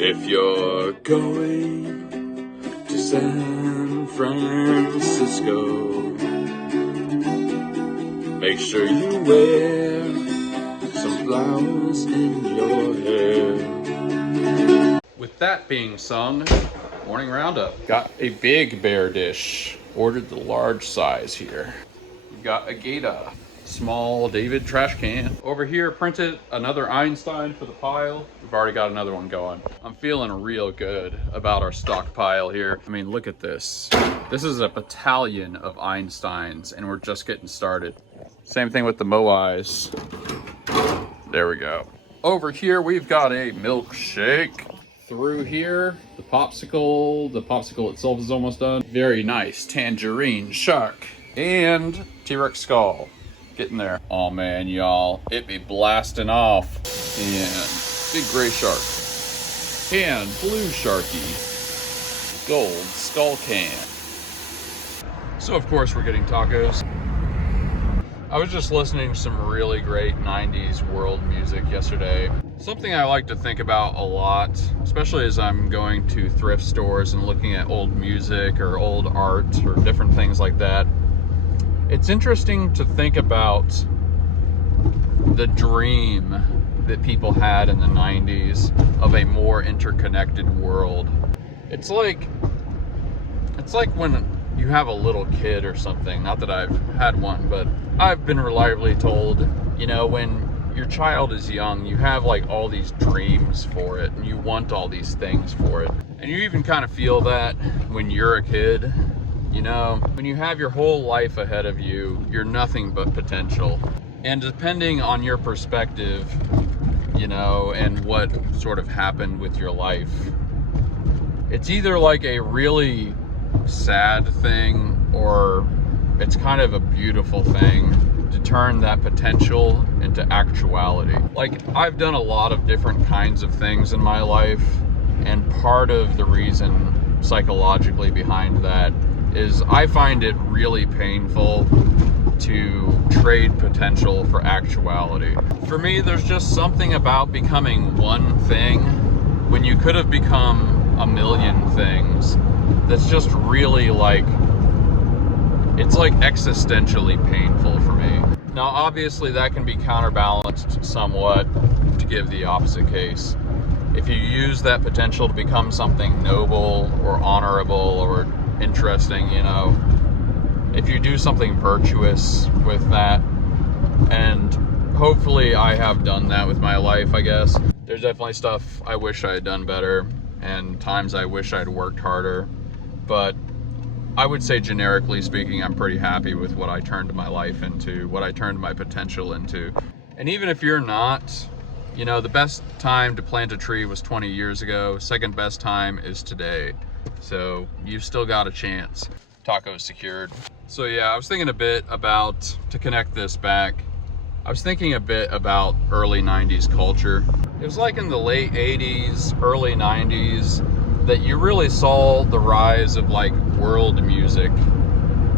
If you're going to San Francisco, make sure you wear some flowers in your hair. With that being sung, morning roundup. Got a big bear dish. Ordered the large size here. We've got a Gata. Small David trash can. Over here, printed another Einstein for the pile. We've already got another one going. I'm feeling real good about our stockpile here. I mean, look at this. This is a battalion of Einsteins, and we're just getting started. Same thing with the Moais. There we go. Over here, we've got a milkshake. Through here, the popsicle itself is almost done. Very nice tangerine shark and T-Rex skull. Getting there. Oh man, y'all, it be blasting off. And big gray shark. And blue sharky. Gold skull can. So of course we're getting tacos. I was just listening to some really great 90s world music yesterday. Something I like to think about a lot, especially as I'm going to thrift stores and looking at old music or old art or different things like that. It's interesting to think about the dream that people had in the 90s of a more interconnected world. It's like when you have a little kid or something, not that I've had one, but I've been reliably told, you know, when your child is young, you have like all these dreams for it and you want all these things for it. And you even kind of feel that when you're a kid. You know, when you have your whole life ahead of you, you're nothing but potential. And depending on your perspective, you know, and what sort of happened with your life, it's either like a really sad thing or it's kind of a beautiful thing to turn that potential into actuality. Like, I've done a lot of different kinds of things in my life, and part of the reason psychologically behind that is I find it really painful to trade potential for actuality. For me, there's just something about becoming one thing when you could have become a million things that's just really like, it's like existentially painful for me. Now, obviously that can be counterbalanced somewhat to give the opposite case. If you use that potential to become something noble or honorable or interesting, you know, if you do something virtuous with that, and hopefully I have done that with my life, I guess. There's definitely stuff I wish I had done better and times I wish I'd worked harder, but I would say generically speaking, I'm pretty happy with what I turned my life into, what I turned my potential into. And even if you're not, you know, the best time to plant a tree was 20 years ago. Second best time is today. So you've still got a chance. Tacos secured. So yeah, I was thinking a bit about, to connect this back, I was thinking a bit about early 90s culture. It was like in the late 80s, early 90s, that you really saw the rise of like world music.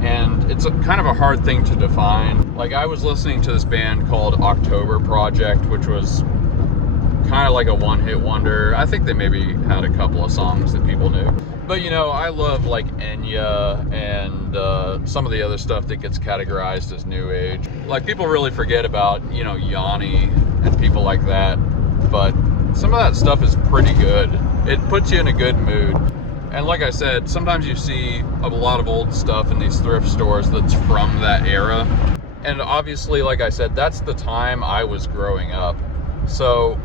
And it's kind of a hard thing to define. Like, I was listening to this band called October Project, which was kind of like a one-hit wonder. I think they maybe had a couple of songs that people knew. But you know, I love like Enya and some of the other stuff that gets categorized as new age. Like, people really forget about, you know, Yanni and people like that. But some of that stuff is pretty good. It puts you in a good mood. And like I said, sometimes you see a lot of old stuff in these thrift stores that's from that era. And obviously, like I said, that's the time I was growing up. So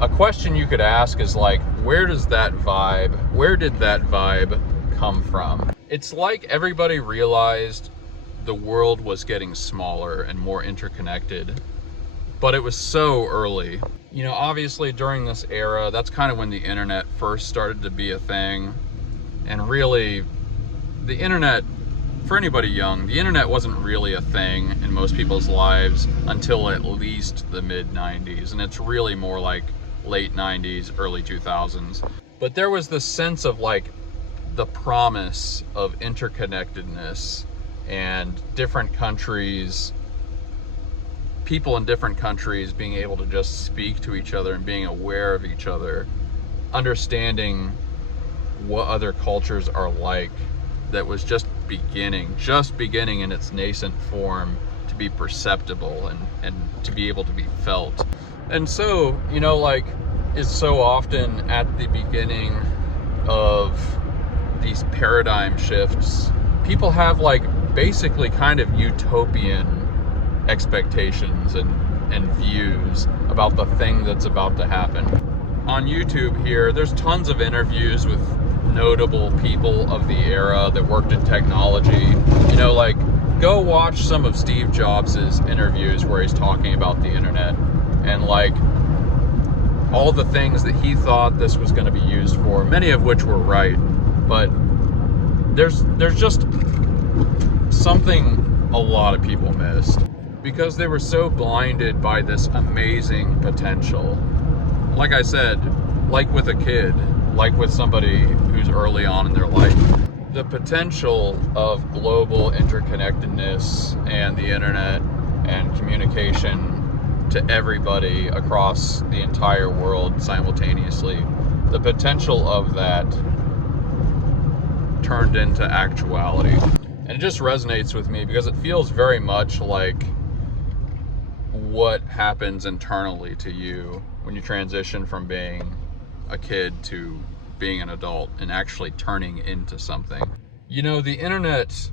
a question you could ask is like, where did that vibe come from? It's like everybody realized the world was getting smaller and more interconnected, but it was so early. You know, obviously during this era, that's kind of when the internet first started to be a thing. And really, the internet, for anybody young, the internet wasn't really a thing in most people's lives until at least the mid-90s. And it's really more like late 90s, early 2000s. But there was this sense of like the promise of interconnectedness and different countries, people in different countries being able to just speak to each other and being aware of each other. understanding what other cultures are like, that was just beginning in its nascent form to be perceptible and to be able to be felt. And so, you know, like, is so often at the beginning of these paradigm shifts, people have like basically kind of utopian expectations and views about the thing that's about to happen. On YouTube here, there's tons of interviews with notable people of the era that worked in technology. You know, like, go watch some of Steve Jobs's interviews where he's talking about the internet and like all the things that he thought this was going to be used for, many of which were right, but there's just something a lot of people missed because they were so blinded by this amazing potential. Like I said, like with a kid, like with somebody who's early on in their life, the potential of global interconnectedness and the internet and communication to everybody across the entire world simultaneously, the potential of that turned into actuality. And it just resonates with me because it feels very much like what happens internally to you when you transition from being a kid to being an adult and actually turning into something. You know, the internet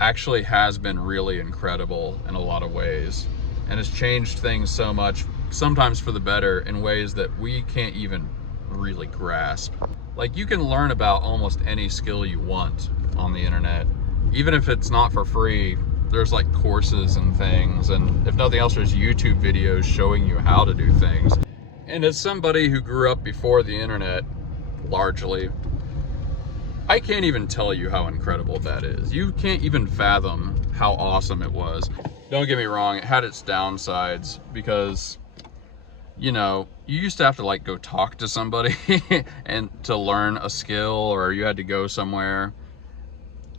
actually has been really incredible in a lot of ways and has changed things so much, sometimes for the better, in ways that we can't even really grasp. Like, you can learn about almost any skill you want on the internet, even if it's not for free. There's like courses and things, and if nothing else, there's YouTube videos showing you how to do things. And as somebody who grew up before the internet, largely, I can't even tell you how incredible that is. You can't even fathom how awesome it was. Don't get me wrong, it had its downsides because, you know, you used to have to like go talk to somebody and to learn a skill, or you had to go somewhere.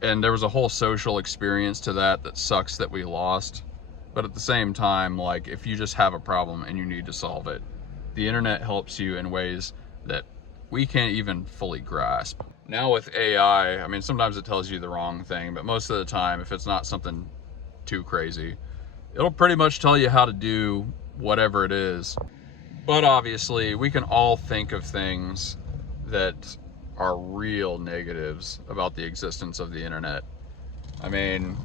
And there was a whole social experience to that sucks that we lost. But at the same time, like, if you just have a problem and you need to solve it, the internet helps you in ways that we can't even fully grasp. Now with AI, I mean, sometimes it tells you the wrong thing, but most of the time, if it's not something too crazy, it'll pretty much tell you how to do whatever it is. But obviously, we can all think of things that are real negatives about the existence of the internet. I mean,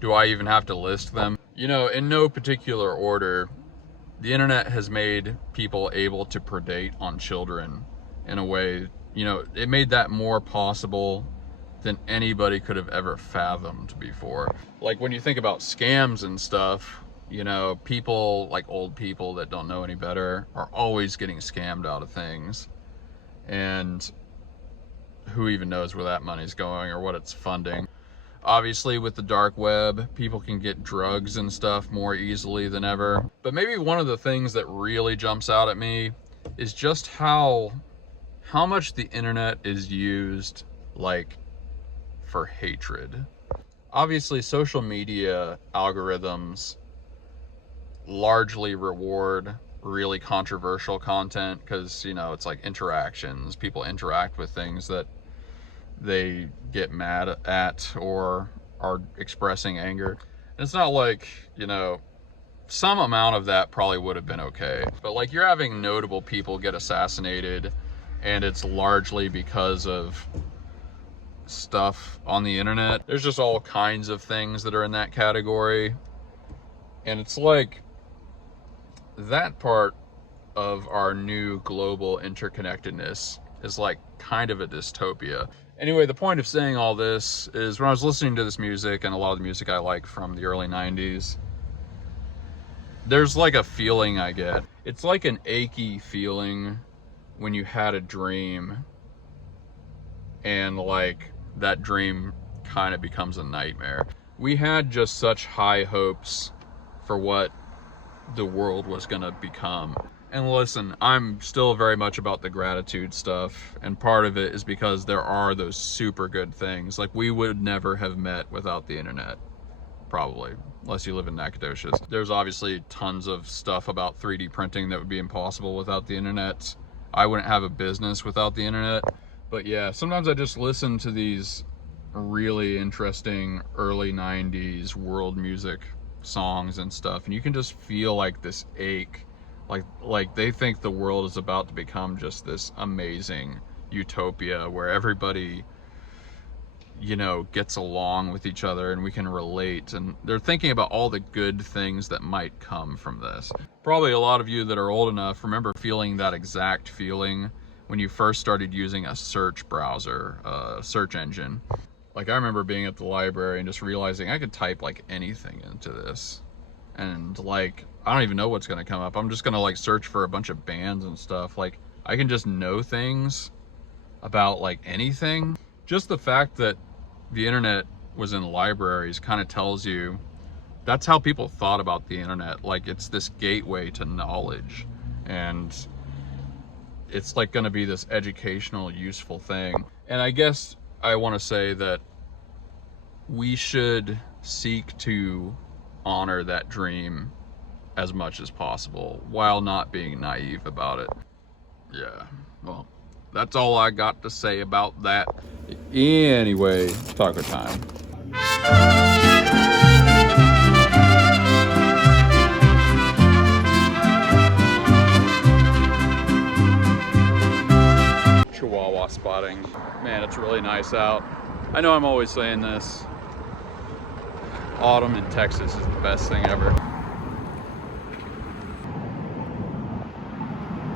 do I even have to list them? You know, in no particular order, the internet has made people able to predate on children in a way, you know, it made that more possible than anybody could have ever fathomed before. Like, when you think about scams and stuff, you know, people, like old people that don't know any better, are always getting scammed out of things. And who even knows where that money's going or what it's funding. Obviously, with the dark web, people can get drugs and stuff more easily than ever. But maybe one of the things that really jumps out at me is just how much the internet is used, like, for hatred. Obviously, social media algorithms largely reward really controversial content because, you know, it's like interactions. People interact with things that they get mad at or are expressing anger. And it's not like, you know, some amount of that probably would have been okay, but like, you're having notable people get assassinated and it's largely because of stuff on the internet. There's just all kinds of things that are in that category, and it's like, that part of our new global interconnectedness is like kind of a dystopia. Anyway, the point of saying all this is, when I was listening to this music and a lot of the music I like from the early 90s, there's like a feeling I get. It's like an achy feeling when you had a dream and like that dream kind of becomes a nightmare. We had just such high hopes for what the world was gonna become. And listen, I'm still very much about the gratitude stuff, and part of it is because there are those super good things. Like, we would never have met without the internet, probably, unless you live in Nacogdoches. There's obviously tons of stuff about 3D printing that would be impossible without the internet. I wouldn't have a business without the internet. But yeah, sometimes I just listen to these really interesting early 90s world music songs and stuff, and you can just feel like this ache, like they think the world is about to become just this amazing utopia where everybody, you know, gets along with each other and we can relate, and they're thinking about all the good things that might come from this. Probably a lot of you that are old enough remember feeling that exact feeling when you first started using a search browser, search engine. Like, I remember being at the library and just realizing I could type like anything into this, and like, I don't even know what's gonna come up. I'm just gonna like search for a bunch of bands and stuff. Like, I can just know things about like anything. Just the fact that the internet was in libraries kind of tells you that's how people thought about the internet. Like, it's this gateway to knowledge, and it's like going to be this educational, useful thing. And I guess I want to say that we should seek to honor that dream as much as possible while not being naive about it. Yeah, well, that's all I got to say about that. Anyway, taco time. Chihuahua spotting. Man, it's really nice out. I know I'm always saying this. Autumn in Texas is the best thing ever.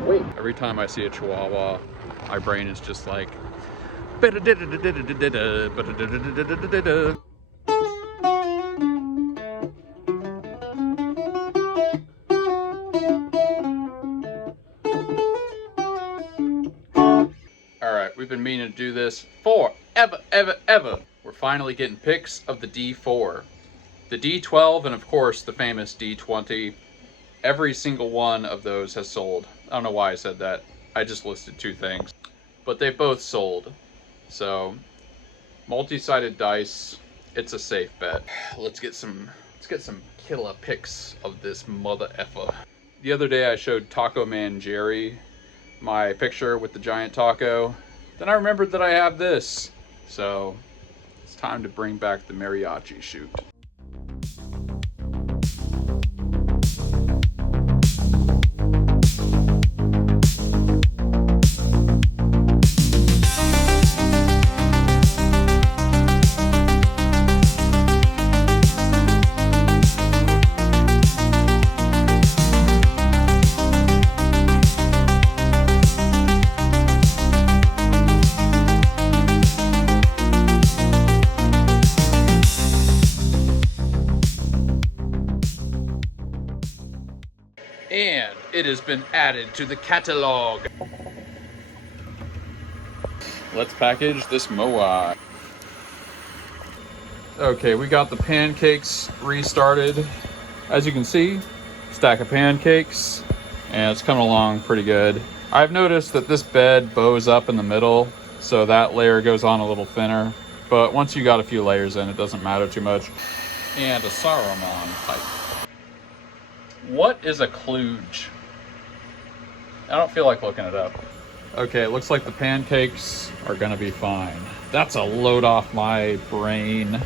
Wait. Every time I see a Chihuahua, my brain is just like, Alright, we've been meaning to do this forever, ever. We're finally getting pics of the D4. The D12 and of course the famous D20. Every single one of those has sold. I don't know why I said that. I just listed two things. But they both sold. So, multi-sided dice, it's a safe bet. Let's get some killer pics of this mother effer. The other day I showed Taco Man Jerry my picture with the giant taco. Then I remembered that I have this. So, it's time to bring back the mariachi shoot. And it has been added to the catalog. Let's package this moai. Okay, we got the pancakes restarted. As you can see, stack of pancakes, and it's coming along pretty good. I've noticed that this bed bows up in the middle, so that layer goes on a little thinner. But once you got a few layers in, it doesn't matter too much. And a Saruman pipe. What is a kludge? I don't feel like looking it up. Okay, it looks like the pancakes are gonna be fine. That's a load off my brain.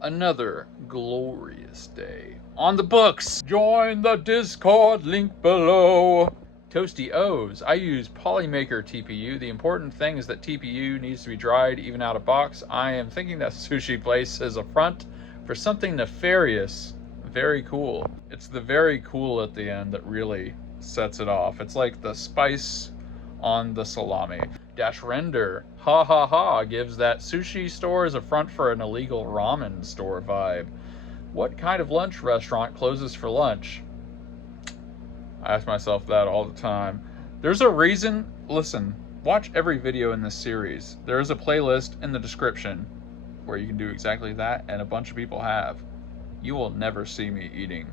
Another glorious day on the books. Join the Discord link below. Toasty O's. I use Polymaker TPU. The important thing is that TPU needs to be dried even out of box. I am thinking that sushi place is a front for something nefarious. Very cool. It's the very cool at the end that really sets it off. It's like the spice on the salami. Dash render, ha ha ha, gives that sushi store is a front for an illegal ramen store vibe. What kind of lunch restaurant closes for lunch? I ask myself that all the time. There's a reason. Listen, watch every video in this series. There is a playlist in the description where you can do exactly that, and a bunch of people have. You will never see me eating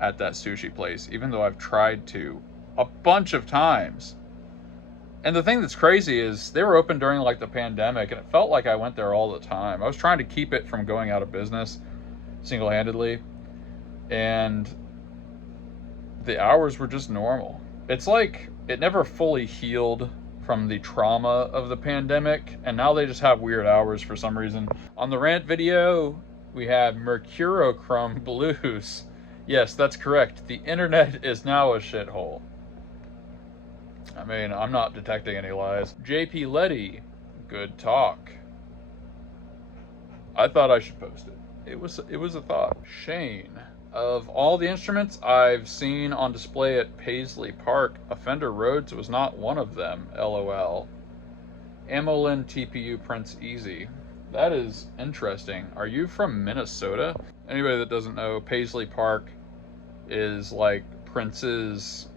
at that sushi place, even though I've tried to a bunch of times. And the thing that's crazy is they were open during like the pandemic, and it felt like I went there all the time. I was trying to keep it from going out of business single-handedly, and the hours were just normal. It's like it never fully healed from the trauma of the pandemic, and now they just have weird hours for some reason. On the rant video, we have Mercurochrome Blues. Yes, that's correct. The internet is now a shithole. I mean, I'm not detecting any lies. JP Letty, good talk. I thought I should post it. It was a thought. Shane, of all the instruments I've seen on display at Paisley Park, a Fender Rhodes was not one of them. LOL. Amolin TPU Prince Easy. That is interesting. Are you from Minnesota? Anybody that doesn't know, Paisley Park is like Prince's,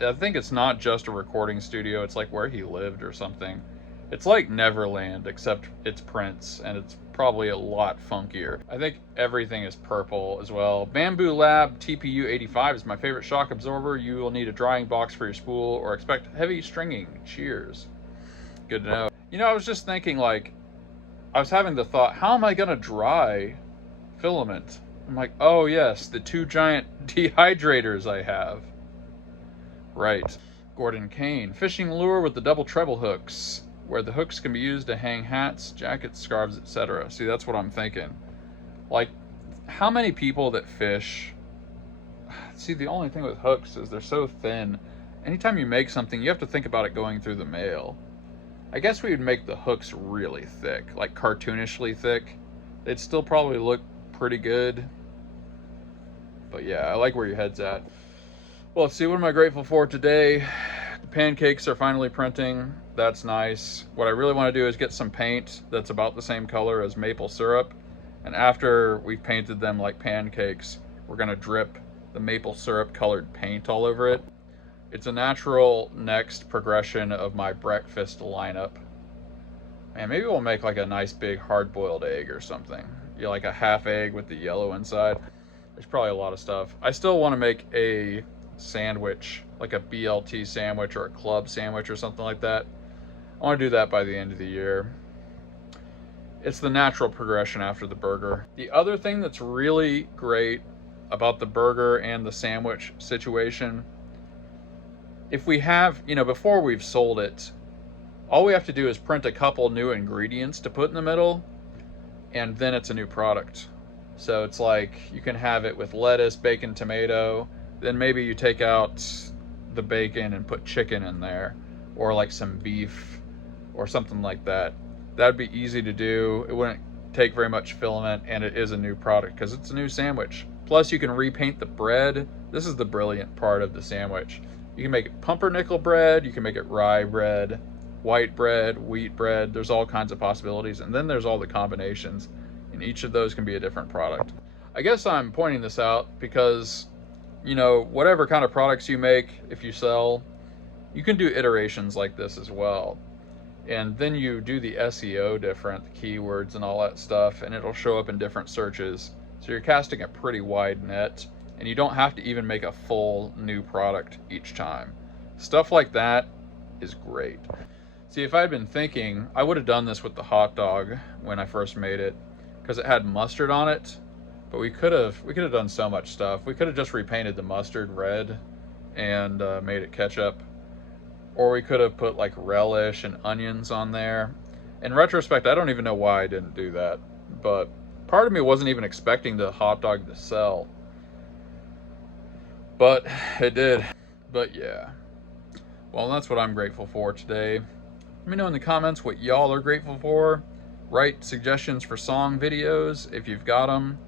I think it's not just a recording studio, it's like where he lived or something. It's like Neverland, except it's Prince, and it's probably a lot funkier. I think everything is purple as well. Bamboo Lab TPU 85 is my favorite shock absorber. You will need a drying box for your spool or expect heavy stringing. Cheers. Good to know. You know, I was just thinking, like, I was having the thought, how am I gonna dry filament? I'm like, oh yes, the 2 giant dehydrators I have. Right. Gordon Kane, fishing lure with the double treble hooks, where the hooks can be used to hang hats, jackets, scarves, etc. See, that's what I'm thinking. Like, how many people that fish... See, the only thing with hooks is they're so thin. Anytime you make something, you have to think about it going through the mail. I guess we would make the hooks really thick, like cartoonishly thick. They'd still probably look pretty good. But yeah, I like where your head's at. Well, let's see, what am I grateful for today? The pancakes are finally printing. That's nice. What I really want to do is get some paint that's about the same color as maple syrup. And after we've painted them like pancakes, we're going to drip the maple syrup colored paint all over it. It's a natural next progression of my breakfast lineup. Man, maybe we'll make like a nice big hard-boiled egg or something. You know, like a half egg with the yellow inside. There's probably a lot of stuff. I still want to make a sandwich, like a BLT sandwich or a club sandwich or something like that. I want to do that by the end of the year. It's the natural progression after the burger. The other thing that's really great about the burger and the sandwich situation, if we have, you know, before we've sold it, all we have to do is print a couple new ingredients to put in the middle, and then it's a new product. So it's like you can have it with lettuce, bacon, tomato, then maybe you take out the bacon and put chicken in there, or like some beef or something like that. That'd be easy to do. It wouldn't take very much filament, and it is a new product because it's a new sandwich. Plus you can repaint the bread. This is the brilliant part of the sandwich. You can make it pumpernickel bread, you can make it rye bread, white bread, wheat bread. There's all kinds of possibilities, and then there's all the combinations, and each of those can be a different product. I guess I'm pointing this out because, you know, whatever kind of products you make, if you sell, you can do iterations like this as well. And then you do the SEO different, the keywords and all that stuff, and it'll show up in different searches. So you're casting a pretty wide net, and you don't have to even make a full new product each time. Stuff like that is great. See, if I had been thinking, I would have done this with the hot dog when I first made it, because it had mustard on it. But we could have done so much stuff. We could have just repainted the mustard red and made it ketchup. Or we could have put like relish and onions on there. In retrospect, I don't even know why I didn't do that. But part of me wasn't even expecting the hot dog to sell. But it did. But yeah. Well, that's what I'm grateful for today. Let me know in the comments what y'all are grateful for. Write suggestions for song videos if you've got them.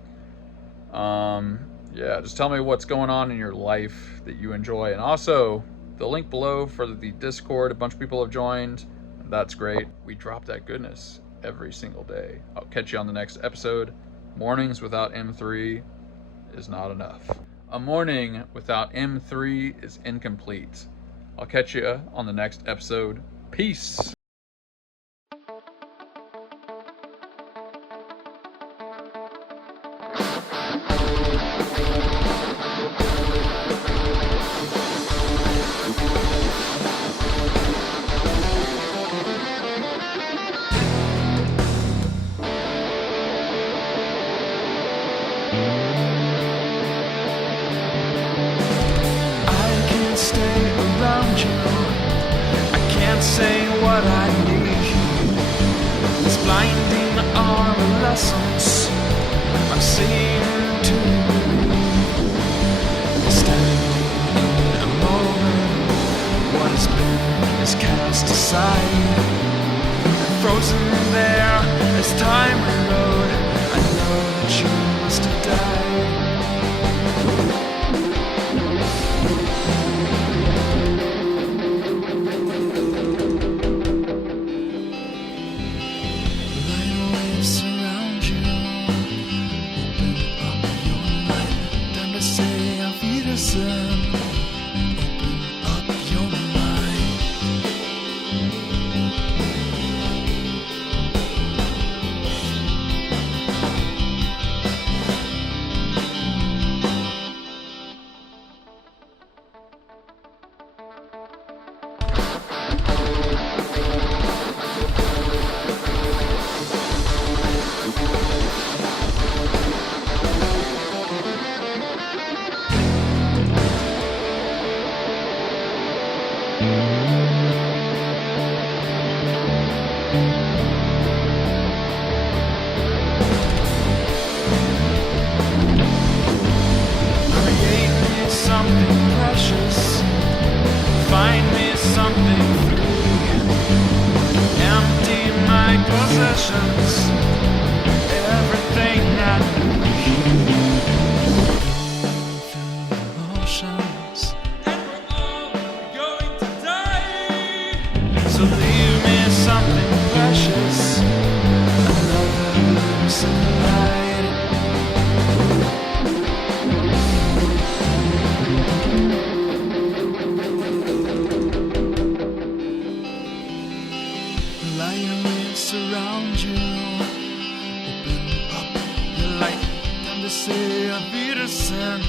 Yeah, just tell me what's going on in your life that you enjoy. And also, the link below for the Discord, a bunch of people have joined. That's great. We drop that goodness every single day. I'll catch you on the next episode. Mornings without M3 is not enough. A morning without M3 is incomplete. I'll catch you on the next episode. Peace. Stay around. can't say what I need. These blinding adolescence I'm seeing to standing in a moment. What has been is cast aside, frozen there as time rode. I know that you must have died. Light waves surround you. Open up your mind. Time to say auf Wiedersehen. Open up your mind. Create me something precious. Find me something free. Empty my possessions. Everything I need. Through the oceans. And we're all going to die. So leave me something precious. Another lucid light. Lion waves surround you. Open up your light. Time to say auf Wiedersehen.